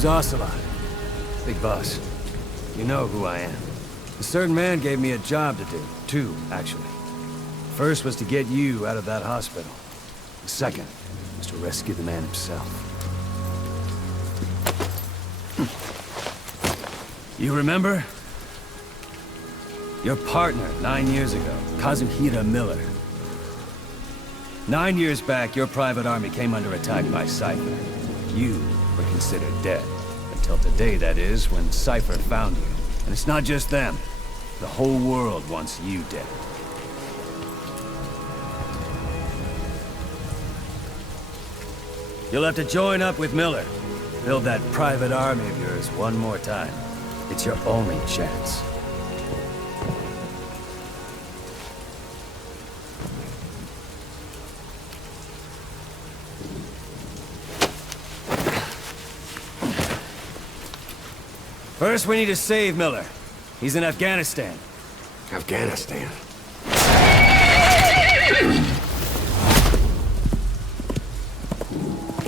name's Ocelot. Big boss. You know who I am. A certain man gave me a job to do. Two, actually. First was to get you out of that hospital. The second was to rescue the man himself. You remember? Your partner, 9 years ago, Kazuhira Miller. 9 years back, your private army came under attack by Cypher. You were considered dead. Until today, that is, when Cypher found you. And it's not just them. The whole world wants you dead. You'll have to join up with Miller. Build that private army of yours one more time. It's your only chance. First, we need to save Miller. He's in Afghanistan. Afghanistan?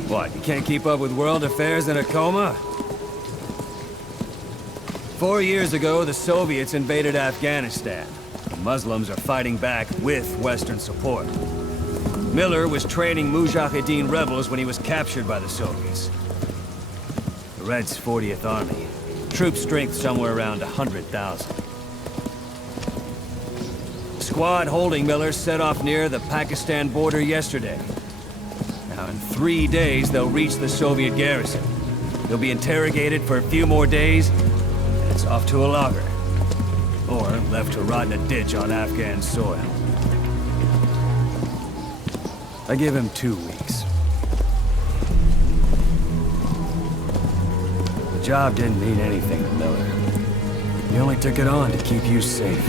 What, you can't keep up with world affairs in a coma? 4 years ago, the Soviets invaded Afghanistan. The Muslims are fighting back with Western support. Miller was training Mujahideen rebels when he was captured by the Soviets. The Reds' 40th Army. Troop strength somewhere around 100,000. The squad holding Miller set off near the Pakistan border yesterday. Now, in 3 days, they'll reach the Soviet garrison. They'll be interrogated for a few more days, and it's off to a lager. Or left to rot in a ditch on Afghan soil. I give him 2 weeks. The job didn't mean anything to Miller. He only took it on to keep you safe.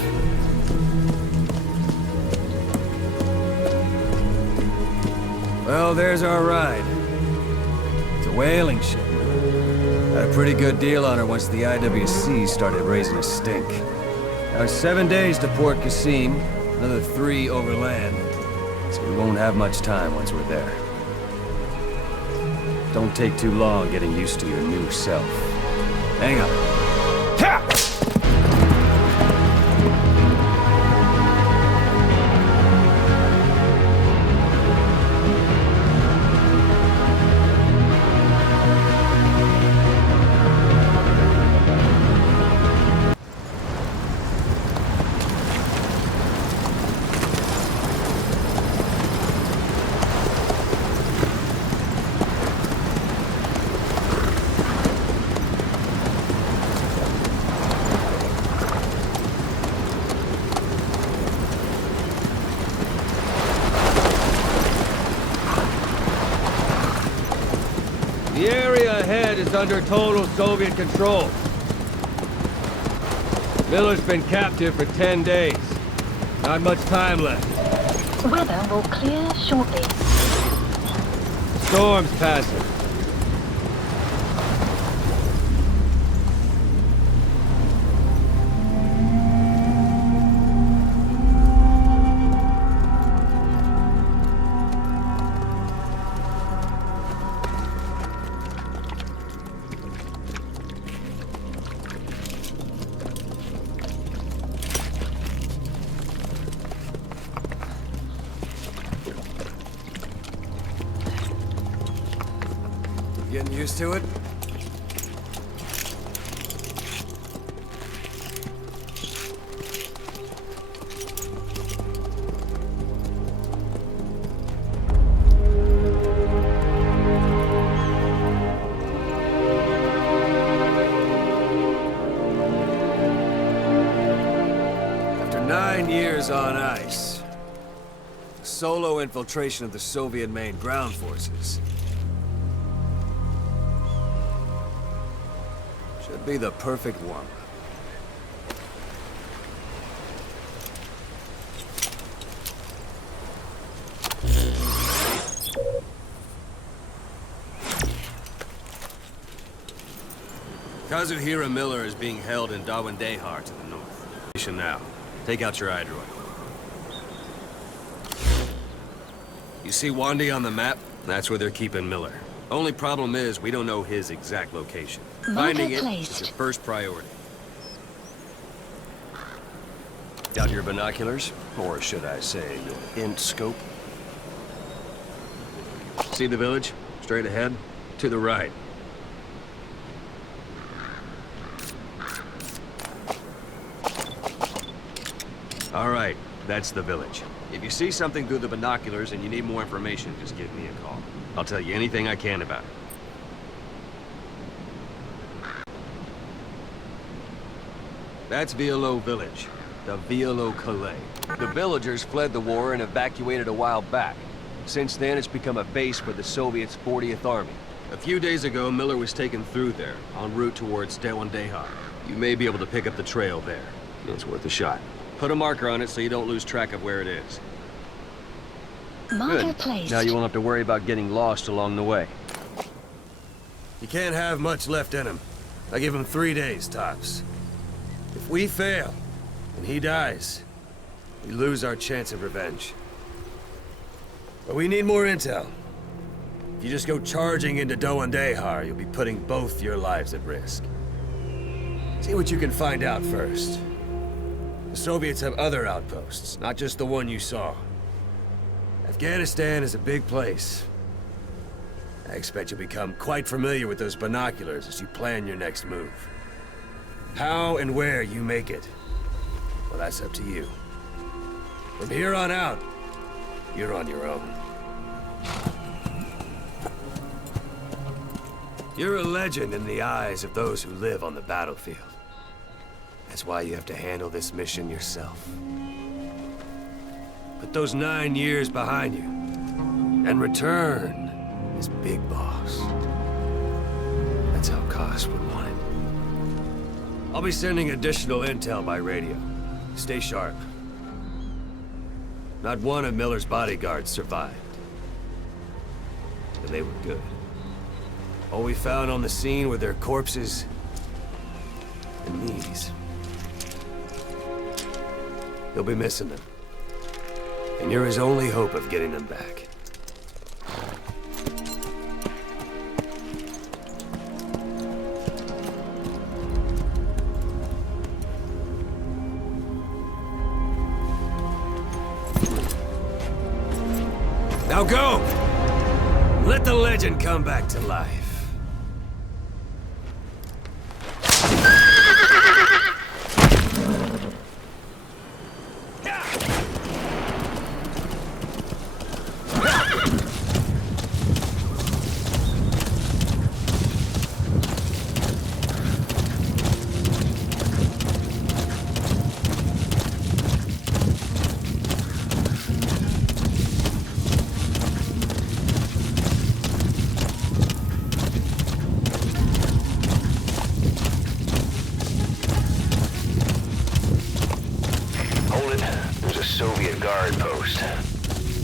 Well, there's our ride. It's a whaling ship. Had a pretty good deal on her once the IWC started raising a stink. Now 7 days to Port Qasim, another 3 overland. So we won't have much time once we're there. Don't take too long getting used to your new self. Hang on. Ha! The area ahead is under total Soviet control. Miller's been captive for 10 days. Not much time left. Weather will clear shortly. Storm's passing. Getting used to it? After 9 years on ice, solo infiltration of the Soviet main ground forces. Should be the perfect warm-up. Kazuhira Miller is being held in Dawandehar to the north. Station now. Take out your iDroid. You see Wandi on the map? That's where they're keeping Miller. Only problem is, we don't know his exact location. Marker Finding it placed. is your first priority. Got your binoculars? Or should I say, your int scope? See the village? Straight ahead? To the right. All right, that's the village. If you see something through the binoculars and you need more information, just give me a call. I'll tell you anything I can about it. That's Violo Village, the Violo Calais. The villagers fled the war and evacuated a while back. Since then, it's become a base for the Soviets' 40th Army. A few days ago, Miller was taken through there, en route towards Dewandeha. You may be able to pick up the trail there. It's worth a shot. Put a marker on it so you don't lose track of where it is. Marker Good. placed. Now you won't have to worry about getting lost along the way. You can't have much left in him. I give him 3 days, tops. If we fail, and he dies, we lose our chance of revenge. But we need more intel. If you just go charging into Doandehar, you'll be putting both your lives at risk. See what you can find out first. The Soviets have other outposts, not just the one you saw. Afghanistan is a big place. I expect you'll become quite familiar with those binoculars as you plan your next move. How and where you make it, well, that's up to you. From here on out, you're on your own. You're a legend in the eyes of those who live on the battlefield. That's why you have to handle this mission yourself. Put those 9 years behind you, and return as Big Boss. That's how Koss would want it. I'll be sending additional intel by radio. Stay sharp. Not one of Miller's bodyguards survived. And they were good. All we found on the scene were their corpses and knees. You'll be missing them. And you're his only hope of getting them back. Now go! Let the legend come back to life. Soviet guard post.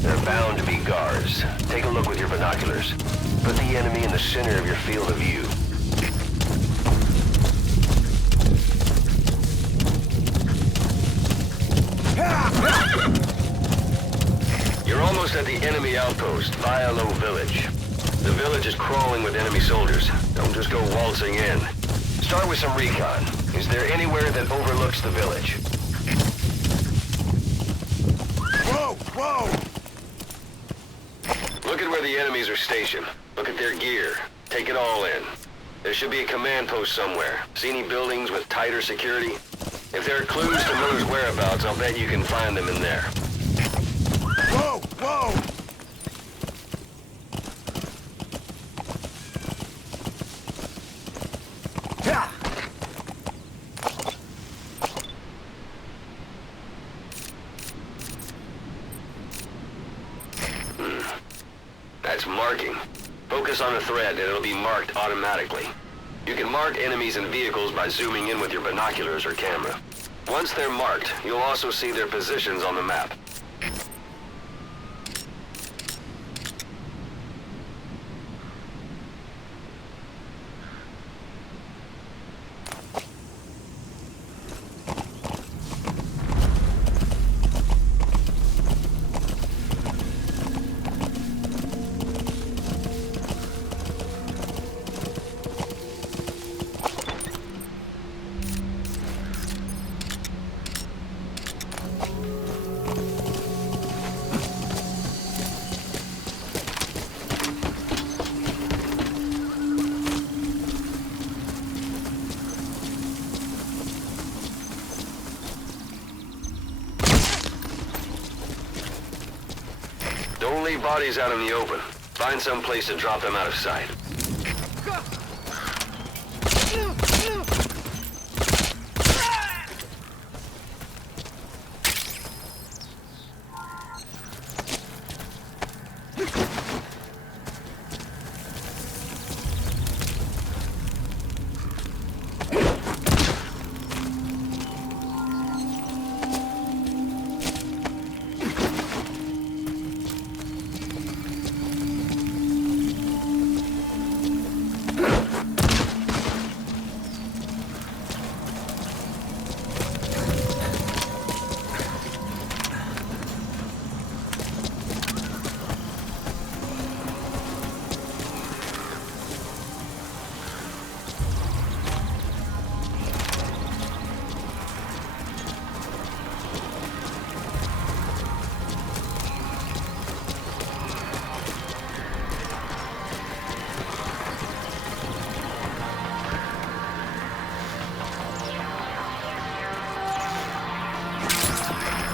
There are bound to be guards. Take a look with your binoculars. Put the enemy in the center of your field of view. You're almost at the enemy outpost, Violo Village. The village is crawling with enemy soldiers. Don't just go waltzing in. Start with some recon. Is there anywhere that overlooks the village? Whoa! Whoa! Look at where the enemies are stationed. Look at their gear. Take it all in. There should be a command post somewhere. See any buildings with tighter security? If there are clues to Miller's whereabouts, I'll bet you can find them in there. Whoa! Whoa! Yeah. That's marking. Focus on a thread and it'll be marked automatically. You can mark enemies and vehicles by zooming in with your binoculars or camera. Once they're marked, you'll also see their positions on the map. Don't leave bodies out in the open. Find some place to drop them out of sight.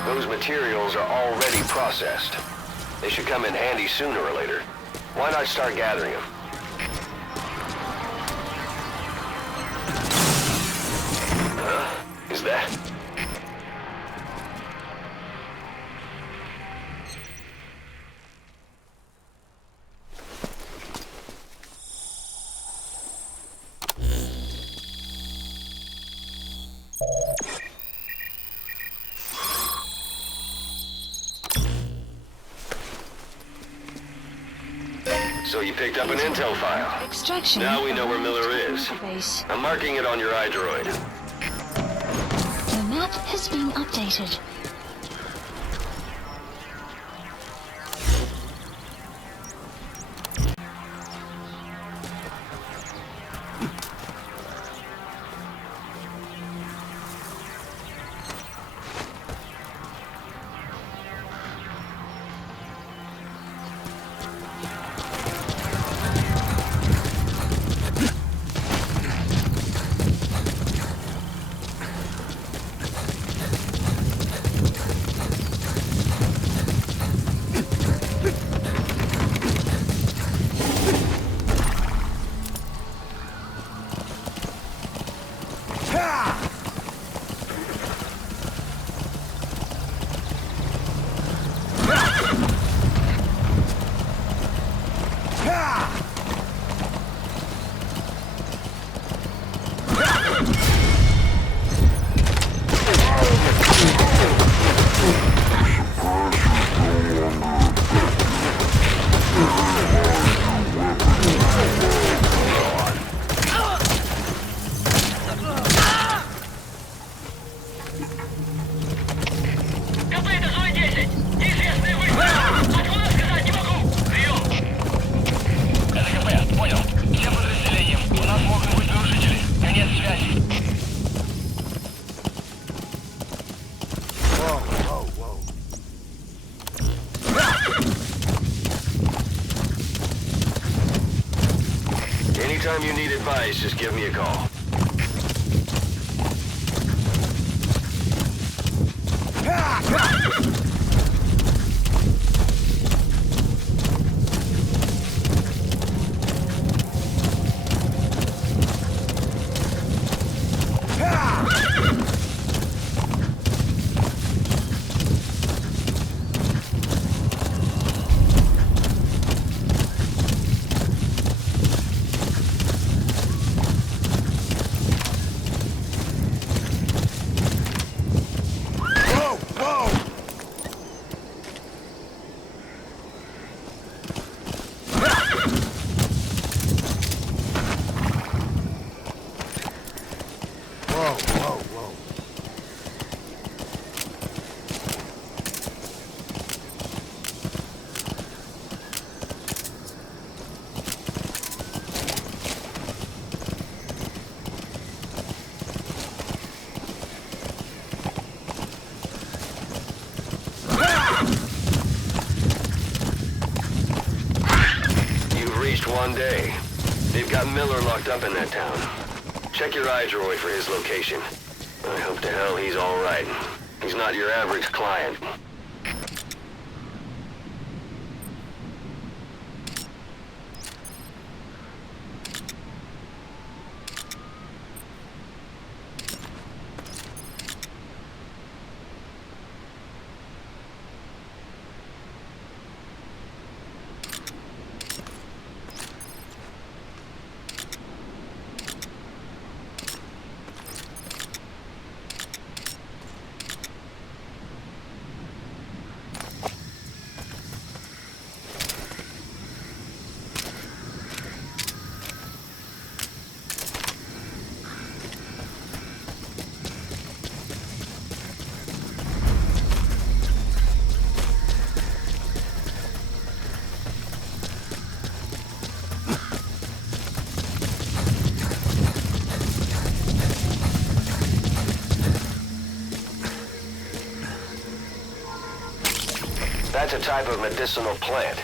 Those materials are already processed. They should come in handy sooner or later. Why not start gathering them? Huh? Is that... So you picked up an intel file. Extraction. Now we know where Miller is. I'm marking it on your iDroid. The map has been updated. Anytime you need advice, just give me a call. One day. They've got Miller locked up in that town. Check your iDroid for his location. I hope to hell he's all right. He's not your average client. That's a type of medicinal plant.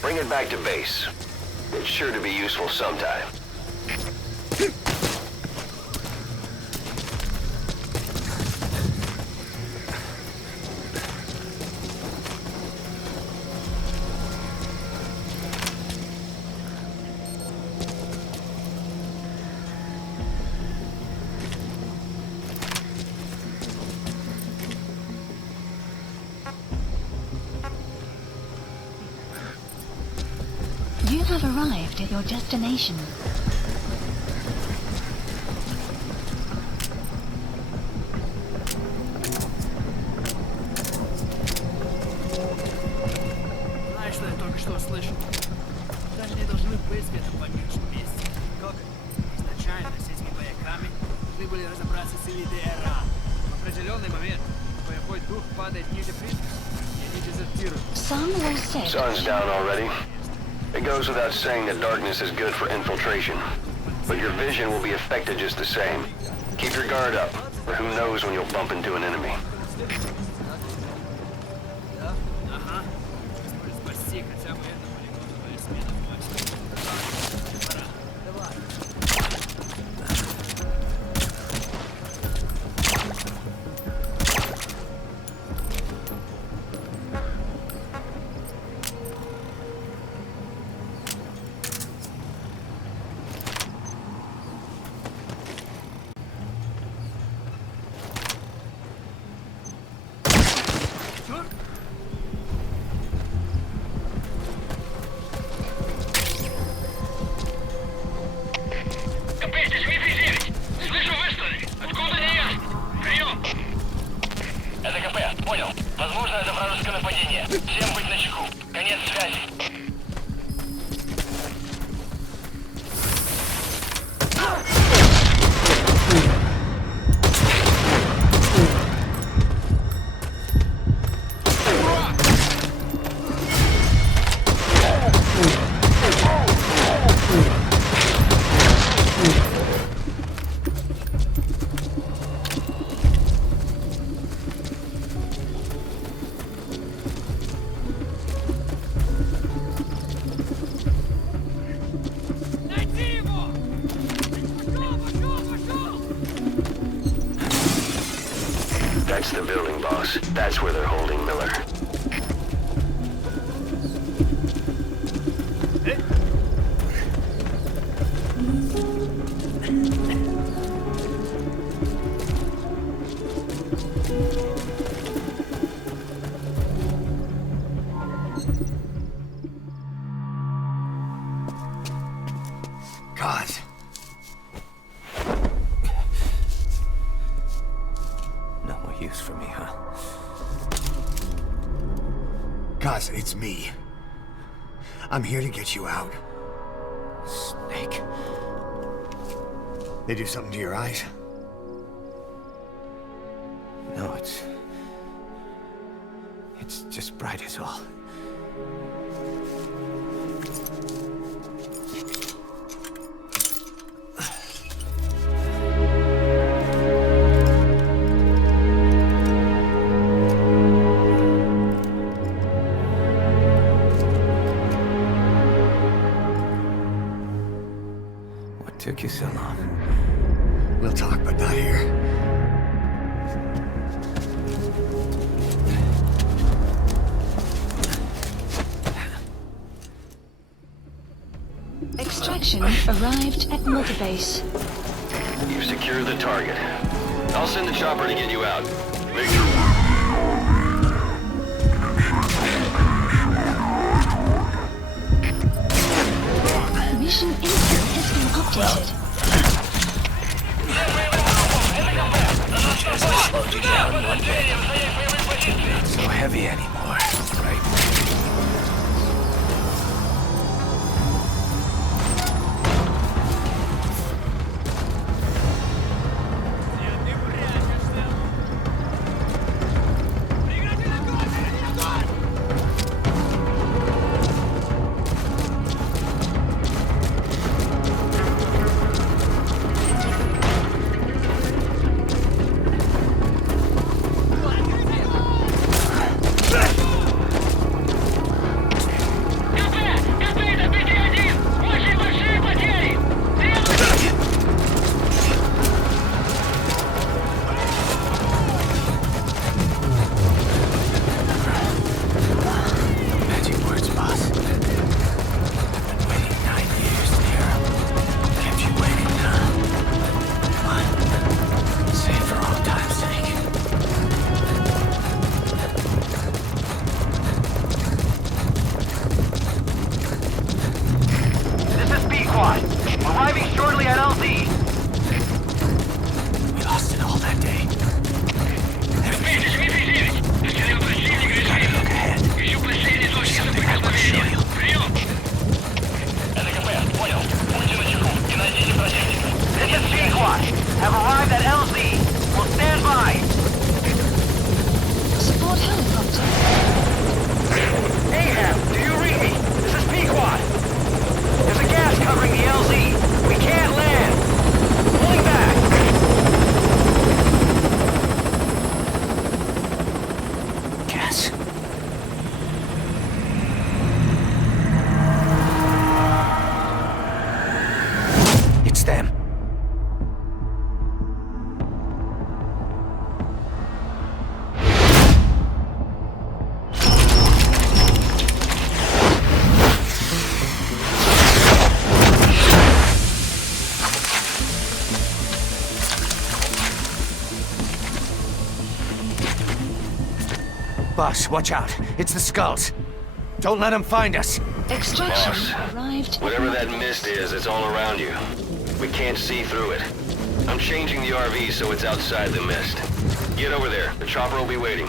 Bring it back to base. It's sure to be useful sometime. You have arrived at your destination. Знаешь, что я только что услышал? Даже не должны быть в этом вонючем месте. Как изначально с этими бояками должны были разобраться с Хидэо. В определенный момент боевой дух падает ниже принципа, и они дезертируют. Some will say... Sun's down already. It goes without saying that darkness is good for infiltration. But your vision will be affected just the same. Keep your guard up, or who knows when you'll bump into an enemy. Ага. Спасти хотя бы это полигоновая смена мощи. Пора. Давай. That's the building, boss. That's where they're holding Miller. God. No more use for me, huh? Kaz, it's me. I'm here to get you out. Snake. They do something to your eyes? No, it's just bright as all. What took you so long? We'll talk, but not here. Extraction arrived at multibase. You've secured the target. I'll send the chopper to get you out. Make sure... Mission info has been updated. Just slowed you down one bit. Not so heavy anymore, right? Boss, watch out. It's the skulls. Don't let them find us. Extraction Boss, arrived. whatever that mist is, it's all around you. We can't see through it. I'm changing the RV so it's outside the mist. Get over there. The chopper will be waiting.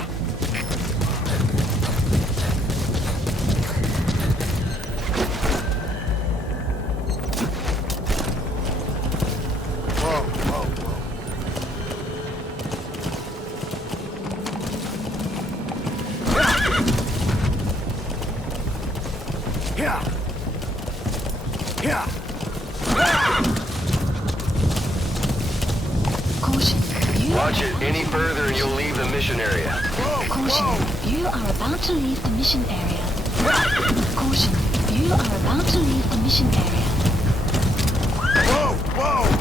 Caution, you Watch it any further and you'll leave the mission area. Caution, you are about to leave the mission area. Caution, you are about to leave the mission area. Whoa! Whoa!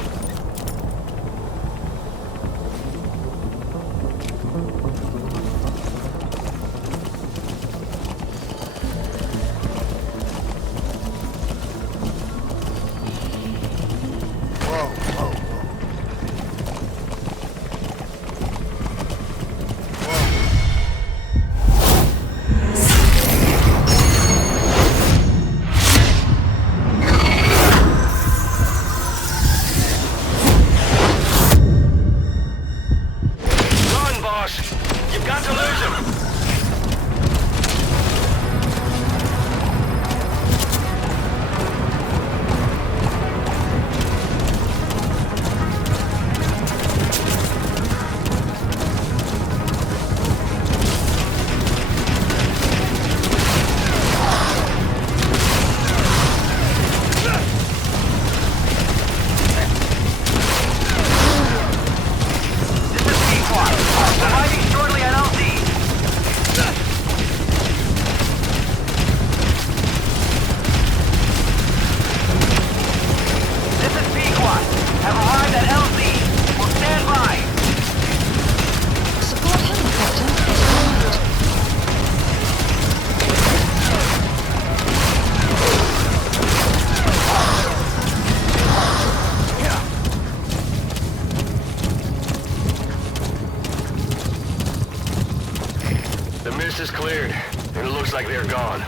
Is cleared, and it looks like they're gone.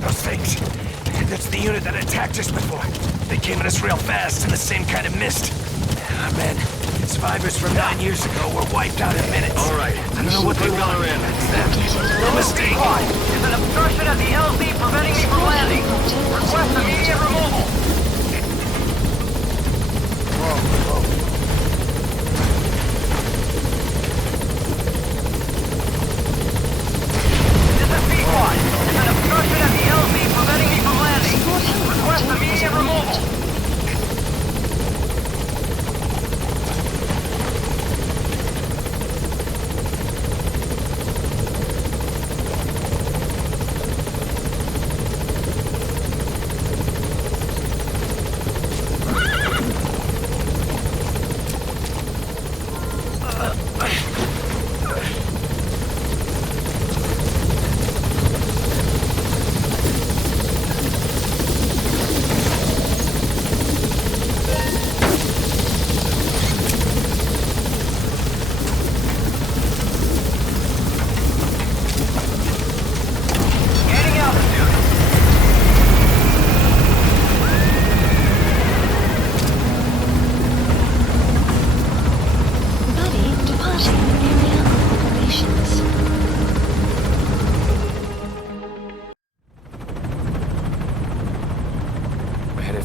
Those things. That's the unit that attacked us before. They came at us real fast in the same kind of mist. Ah, man. Survivors from 9 years ago were wiped out in minutes. All right. I don't know what they want. No mistake. There's an obstruction at the LZ preventing me from landing. Request immediate removal.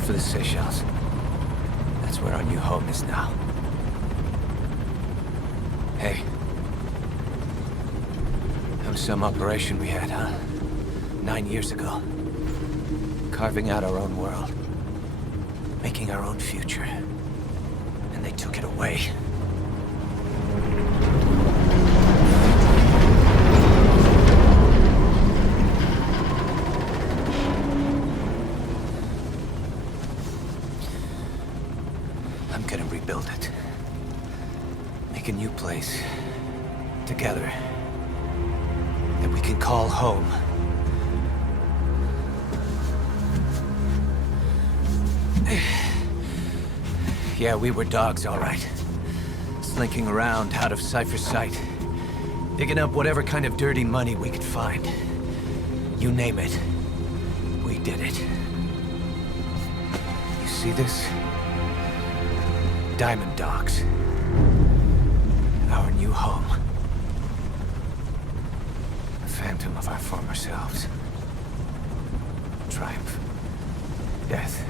For the Seychelles. That's where our new home is now. Hey. That was some operation we had, huh? 9 years ago. Carving out our own world. Making our own future. And they took it away. Build it. Make a new place. Together. That we can call home. Yeah, we were dogs, all right. Slinking around out of Cypher's sight. Digging up whatever kind of dirty money we could find. You name it. We did it. You see this? Diamond Docks. Our new home. A phantom of our former selves. Triumph. Death.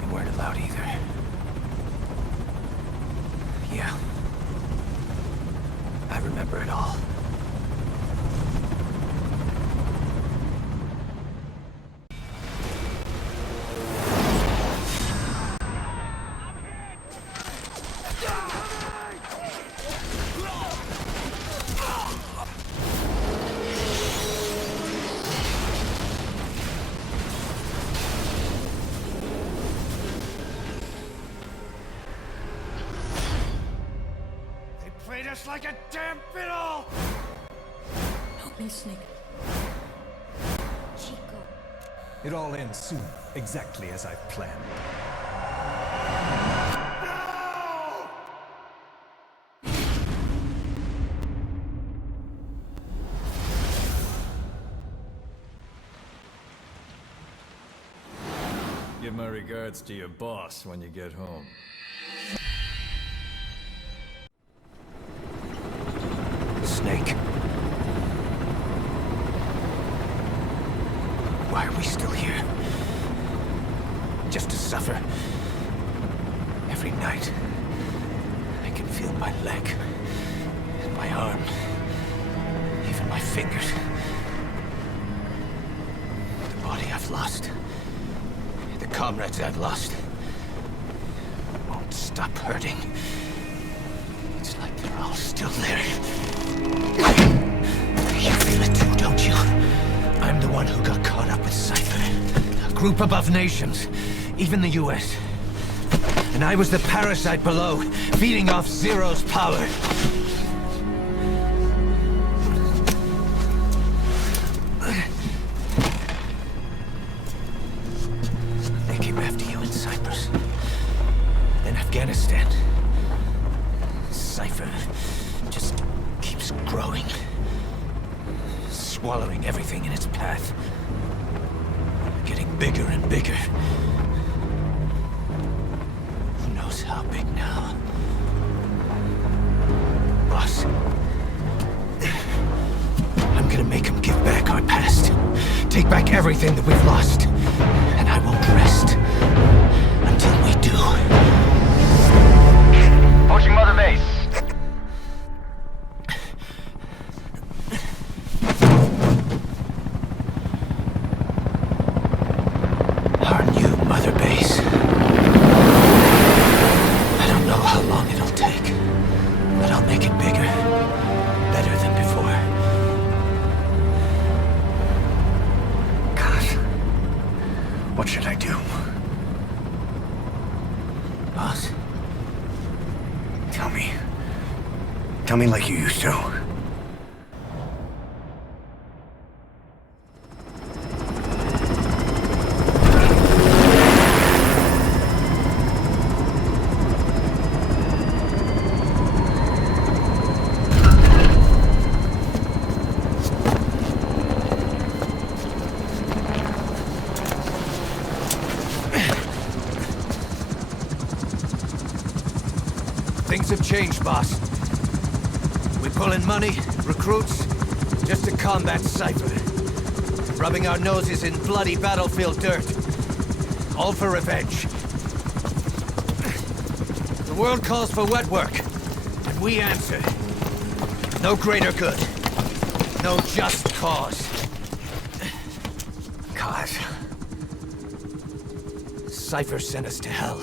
We weren't allowed either. Yeah. I remember it all. Like a damn fiddle! Help me, Snake. Chico. It all ends soon, exactly as I've planned. Give my regards to your boss when you get home. Snake. Why are we still here? Just to suffer. Every night, I can feel my leg, and my arm, even my fingers. The body I've lost, the comrades I've lost, won't stop hurting. It's like they're all still there. You feel it too, don't you? I'm the one who got caught up with Cypher. A group above nations, even the US. And I was the parasite below, feeding off Zero's power. They came after you in Cyprus. Then Afghanistan. Cypher just keeps growing. Swallowing everything in its path. Getting bigger and bigger. Who knows how big now? Boss. I'm gonna make him give back our past. Take back everything that we've lost. And I won't rest until we do. Approaching Mother Base. What should I do? Boss? Tell me. Tell me like you used to. Things have changed, boss. We pull in money, recruits, just to combat Cypher. Rubbing our noses in bloody battlefield dirt. All for revenge. The world calls for wet work, and we answer. No greater good. No just cause. Cause? Cypher sent us to hell.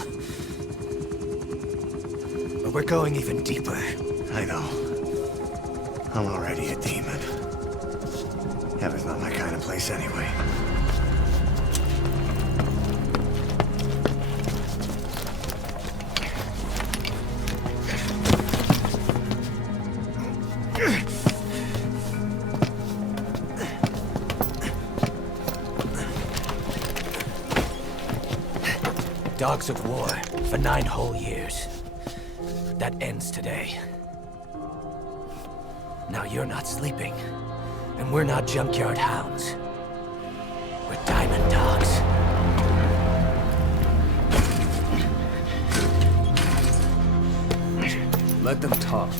We're going even deeper. I know. I'm already a demon. Heaven's not my kind of place anyway. Dogs of war for 9 whole years. That ends today. Now you're not sleeping, and we're not junkyard hounds. We're diamond dogs. Let them talk.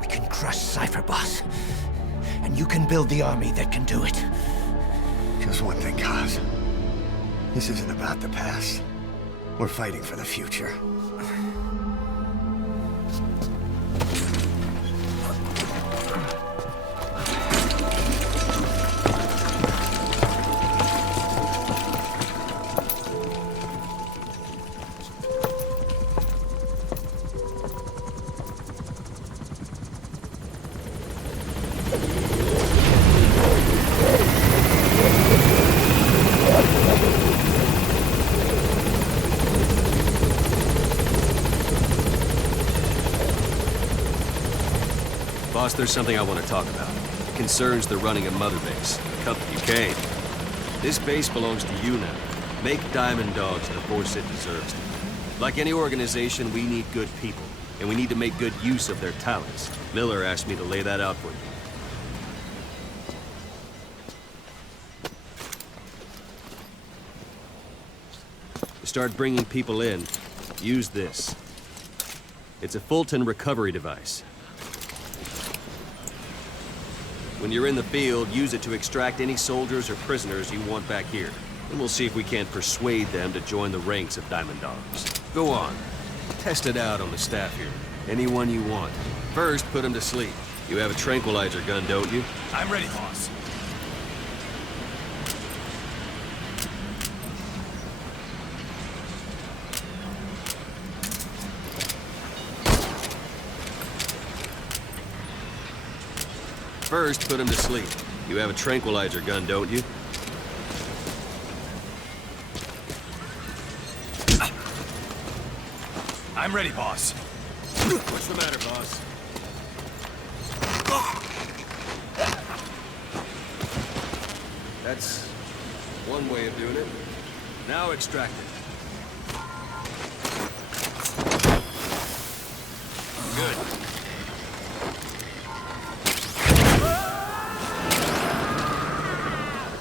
We can crush Cypher, boss. And you can build the army that can do it. Just one thing, Kaz. This isn't about the past. We're fighting for the future. Boss, there's something I want to talk about. It concerns the running of Mother Base. You came. This base belongs to you now. Make Diamond Dogs the force it deserves. Like any organization, we need good people, and we need to make good use of their talents. Miller asked me to lay that out for you. To start bringing people in, use this. It's a Fulton recovery device. When you're in the field, use it to extract any soldiers or prisoners you want back here. And we'll see if we can't persuade them to join the ranks of Diamond Dogs. Go on. Test it out on the staff here. Anyone you want. First, put them to sleep. You have a tranquilizer gun, don't you? I'm ready, boss. First, put him to sleep. You have a tranquilizer gun, don't you? I'm ready, boss. What's the matter, boss? That's one way of doing it. Now extract it. Good.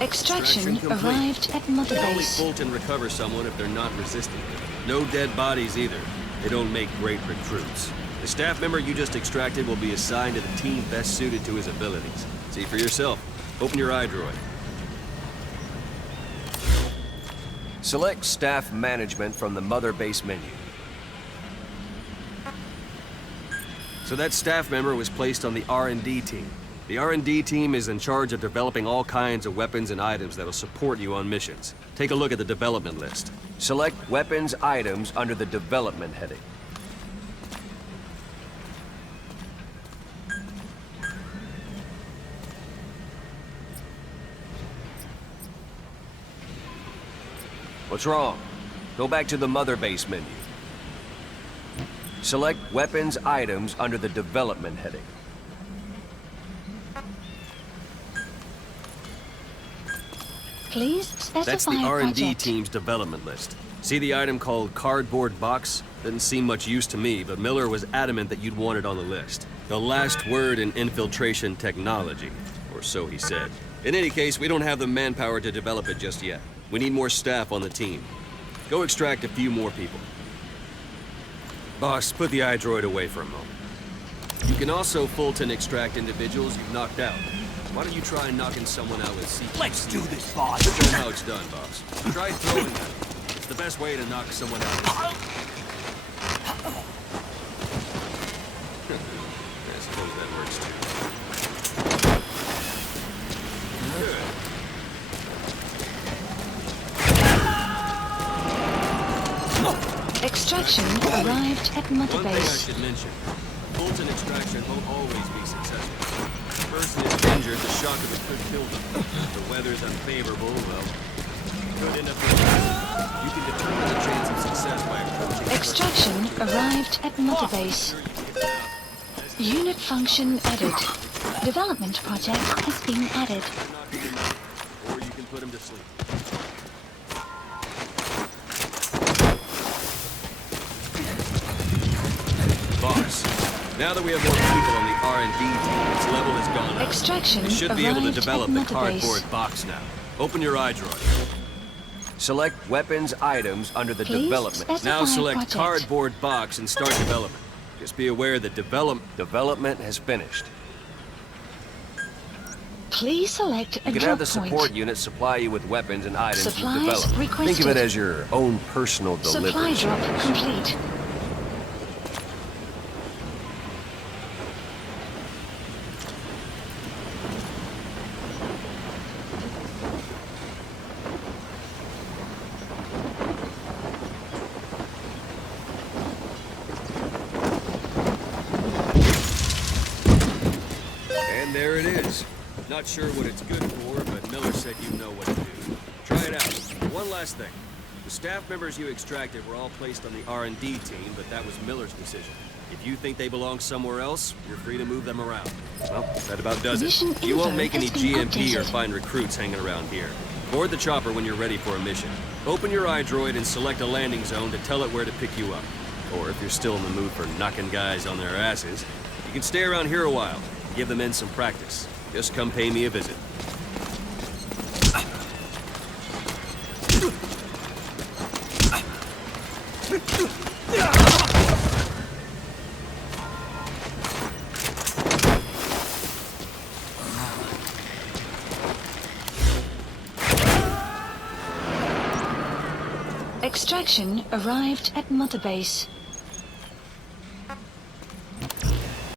Extraction arrived at Mother Only Base. Fulton recovers someone if they're not resisting. No dead bodies either. They don't make great recruits. The staff member you just extracted will be assigned to the team best suited to his abilities. See for yourself. Open your iDroid. Select Staff Management from the Mother Base menu. So that staff member was placed on the R&D team. The R&D team is in charge of developing all kinds of weapons and items that'll support you on missions. Take a look at the development list. Select Weapons Items under the Development heading. What's wrong? Go back to the Mother Base menu. Select Weapons Items under the Development heading. Please specify That's the R&D project. team's development list. See the item called Cardboard Box? Didn't seem much use to me, but Miller was adamant that you'd want it on the list. The last word in infiltration technology, or so he said. In any case, we don't have the manpower to develop it just yet. We need more staff on the team. Go extract a few more people. Boss, put the iDroid away for a moment. You can also Fulton extract individuals you've knocked out. Why don't you try knocking someone out with CP? Let's do this, boss. Show how it's done, boss. Try throwing them. It's the best way to knock someone out. I suppose that works too. Good. Extraction arrived at Mother One thing I Base. should mention. Fulton extraction won't always be successful. If the person is injured, the shock of it could kill them. If the weather's unfavorable, well, it could end up being you can determine the chance of success by approaching... Extraction arrived at Mother Base. Unit function added. Development project has been added. Or you can put him to sleep. Now that we have more people on the R&D team, its level has gone up. Extraction They should be able to arrived develop at the Mother cardboard Base. box now. Open your iDroid. Select weapons items under the Please development. specify Now select project. cardboard box and start development. Just be aware that Development has finished. Please select a You can drop have the support point. unit supply you with weapons and items you Supplies develop. requested. Think of it as your own personal Supply delivery drop service. complete. And there it is. Not sure what it's good for, but Miller said you know what to do. Try it out. One last thing. The staff members you extracted were all placed on the R&D team, but that was Miller's decision. If you think they belong somewhere else, you're free to move them around. Well, that about does it. Mission You won't info make any has been GMP or updated. find recruits hanging around here. Board the chopper when you're ready for a mission. Open your iDroid and select a landing zone to tell it where to pick you up. Or if you're still in the mood for knocking guys on their asses, you can stay around here a while. Give the men some practice. Just come pay me a visit. Extraction arrived at Mother Base.